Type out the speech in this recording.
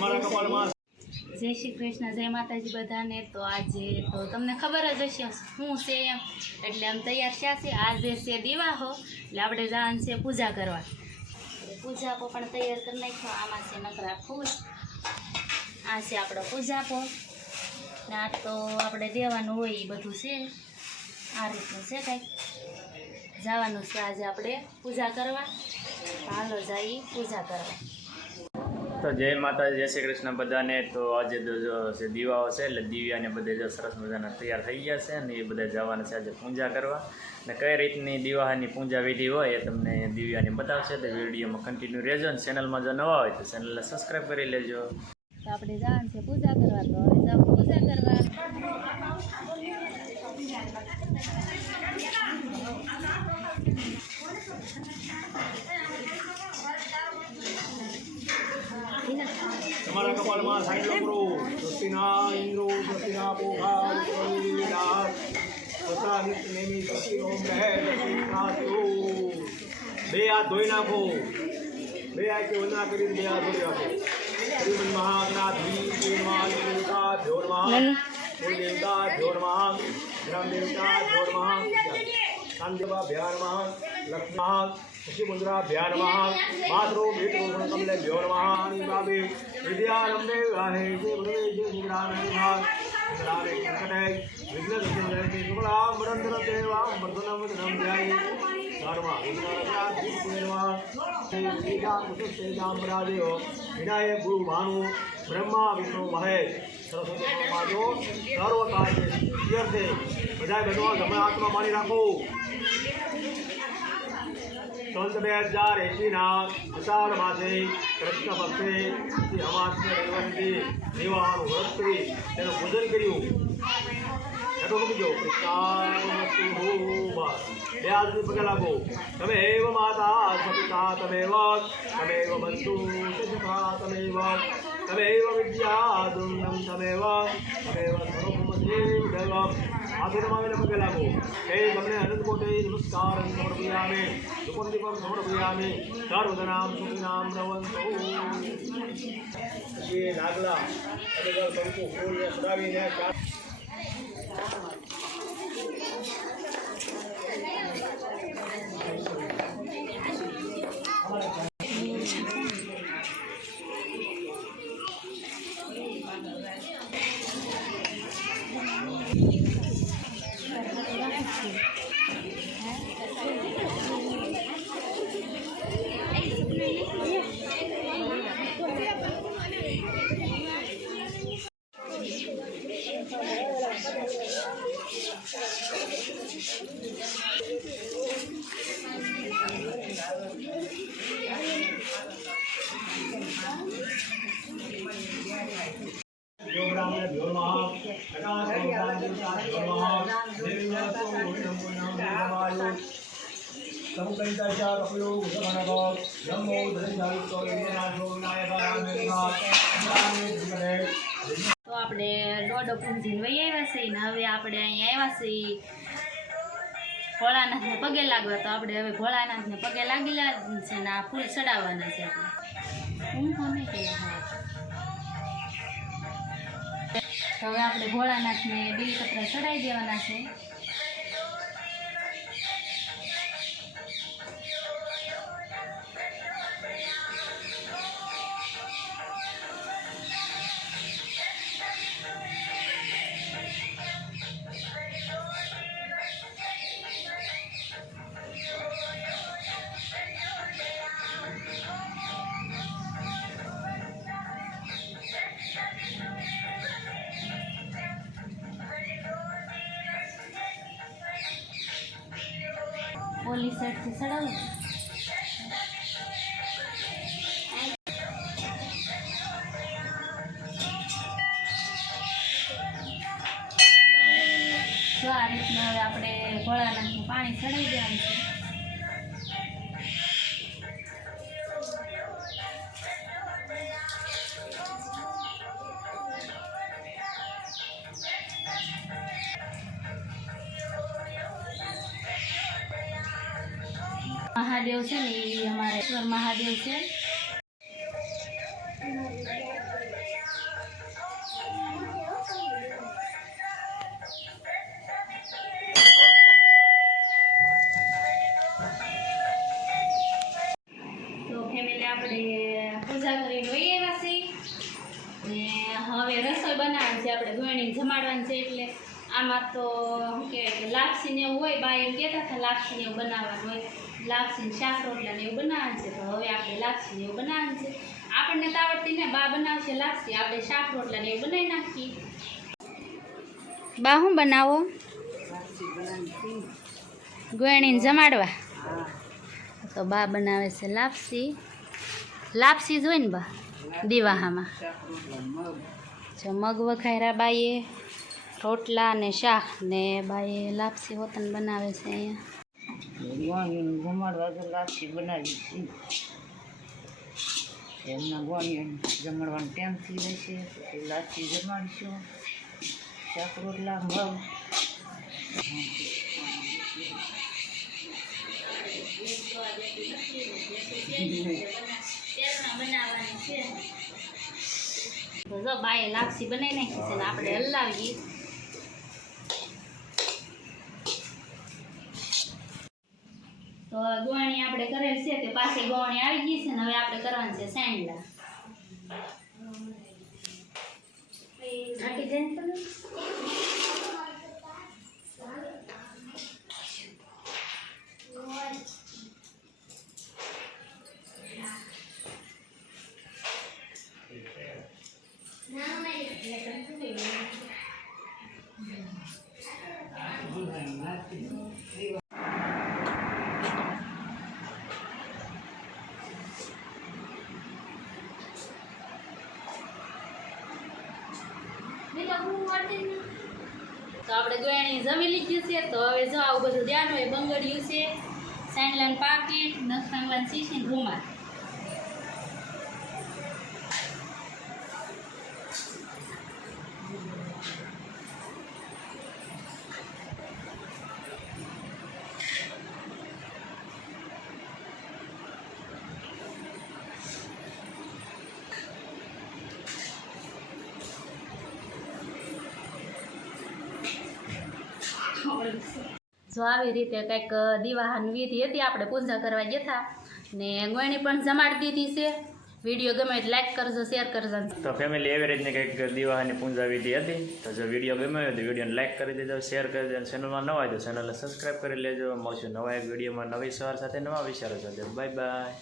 जय श्री कृष्ण, जय माताजी बधाने। तो आज तो तमने खबर ज हशे शुं छे एम एटले आम तैयार थया छे। आज छे दिवाहो એટલે આપણે જવાનું છે પૂજા કરવા। પૂજાપો પણ તૈયાર કરી નાખ્યો। આમાં છે નકરા ફૂલ, આ છે આપણો પૂજાપો ને આ તો આપણે દેવાનું હોય એ બધું છે। આ રીતનું છે કંઈક જવાનું છે આજે આપણે પૂજા કરવા। હાલો જઈએ પૂજા કરવા। तो जय माता, जय श्री कृष्ण बधाने। तो आज जो से दीवाओ से એટલે દિવ્યા ને બધે જો સરસ મજાના તૈયાર થઈ ગયા છે અને એ બધા જવાના છે આજે પૂજા કરવા। ને કઈ રીતની દિવાહાની પૂજા વિધિ હોય એ તમને દિવ્યાને બતાવશે। તો વિડીયોમાં કન્ટિન્યુ રહેજો અને ચેનલમાં જો નવા હોય તો ચેનલને સબસ્ક્રાઇબ કરી લેજો। તો આપણે જવાનું છે પૂજા કરવા। તો હવે જાવ પૂજા કરવા। તમારા કપાળમાં સાઈડ કરો સ્વસ્તિના ઇન્દ્રો સ્વસ્તિના પોખા વિશ્વવિદા તથા નિત્યનેમી સ્વસ્તિ ઓમ રહે સ્વસ્તિનાથો। બે હાથ ધોઈ નાખો, બે હાથથી વંદના કરી બે હાથ ધોઈ નાખો। શ્રીમન મહાગણાધી દેવતા ધ્યોર્મા દેવતા ધ્યોર્મા ગ્રામ દેવતા ધ્યોર્મા શાંતિવા ભ્યાર્મા લક્ષ્મા शिवमुद्रा भ्यानमः मातरो बेटो कमले भ्योर्महानि बाबे विद्यारंभे वाहे जे गुरुवे जे निग्रामः निग्रामे कटे विघ्नदशे शुक्ला मरंदर देवा वर्धनम वदनम ध्याये धर्मा विघ्नरत्ना दीपवेर्मा श्रीजा कुशेजाम रादेव विनायक गुरु भानु ब्रह्मा विष्णु महेश सरस्वती माधो सर्व कार्य तीर्थे बधाई बनो जमना आत्मा पानी राखो। संत 2080 अषाढ़ मासे कृष्ण पक्षे श्री अमास्य रविवारથી દેવાનું વ્રત કરી તેનું પૂજન કર્યું। એટલો મૂકજો કૃષ્ણ બે હાથથી પગે લાગો। તમે એવ માતા સપિતા તમેવ તમેવ બંધુ સખા તમેવ તમેવ વિદ્યા દુર્નમ તમેવ તમેવ સર્વમદેવ દેવમ। आधुनिक मामले में लागो हे हमने अनंत कोटि नमस्कार समर्पयामि सुपुंदीपम समर्पयामि सर्वनाम सुखनाम रवंतो। ये नागला अगर सबको फूल ने सदावी ने तो આપણે દોડો પૂંજીને વહી આવ્યા છે ને હવે આપણે અહીંયા આવ્યા છીએ ભોળાનાથને પગે લાગવા। તો આપણે હવે ભોળાનાથને પગે લાગેલા છે ને આ ફૂલ ચડાવવાના છે આપણે। હું કોને કે તો હવે આપણે ભોળાનાથને બીલીપત્ર ચડાવી દેવાના છે। ઓલી સાઈડથી ચડાવું તો આ રીતના હવે આપણે ભોળાનાથનું પાણી ચડાવી દેવાનું છે। महादेव છે ને એ અમારા ઈશ્વર મહાદેવ છે। આપણે પૂજા કરીને વહી આવ્યા છીએ ને હવે રસોઈ બનાવવાની છે. આપણે ગોળણી જમાડવાની છે એટલે આમાં તો શું કહેવાય કે લાપસી ને એવું હોય. બા એમ કહેતા હતા લાપસી ને એવું બનાવવાનું હોય, લાપસી ને શાક રોટલા ને એવું બનાવવાનું છે. તો હવે આપણે લાપસી ને એવું બનાવવાનું છે. આપણને તો આવડતી ને, બા બનાવશે લાપસી, આપણે શાક રોટલા ને એવું બનાવી નાખીએ. બા શું બનાવો? ગોળણીને જમાડવા. તો બા બનાવે છે લાપસી. લાપસી જોઈ ને બા દીવાહામાં જો મગ વઘાર્યા બાઈએ, રોટલા ને શાક ને બાઈએ લાપસી હોતન બનાવે છે. અહીંયા જમાડવા તો લાપસી બનાવી છે. એમના ગોળીને જમાડવાનું ટાઈમથી રહેશે પછી લાપસી જમાડીશું. શાક રોટલા મગ બનાવવાની છે. તો જો બાએ લાપસી બનાવી નાખી છે ને આપણે હલાવીએ. તો ગોળણી આપણે કરેલ છે તે પાછી ગોળણી આવી ગઈ છે ને હવે આપણે કરવાનું છે સેંડલા. આટી જાય ને તો આપણે ગોળણી જમી લીધી છે. તો હવે જો આવું બધું ધ્યાન હોય, બંગડિયું છે, સેન્ડલાનું પાકીટ, નખવાંગવાની શીશી, રૂમાલ. જો આવી રીતે કંઈક દિવાહાની વિધિ હતી. આપણે પૂજા કરવા ગયા હતા ને ગોળણી પણ જમાડી દીધી છે. વિડીયો ગમે તો લાઈક કરજો, શેર કરજો. તો ફેમિલી એવી રીતની કંઈક દિવાહાની પૂજા વિધિ હતી. તો જો વિડીયો ગમ્યો હોય તો વિડીયોને લાઈક કરી દેજો, શેર કરી દેજો. ચેનલમાં નવા હોય તો ચેનલને સબસ્ક્રાઈબ કરી લેજો. મળશું નવા એક વિડીયોમાં નવી સવાર સાથે, નવા વિચારો સાથે. Bye bye.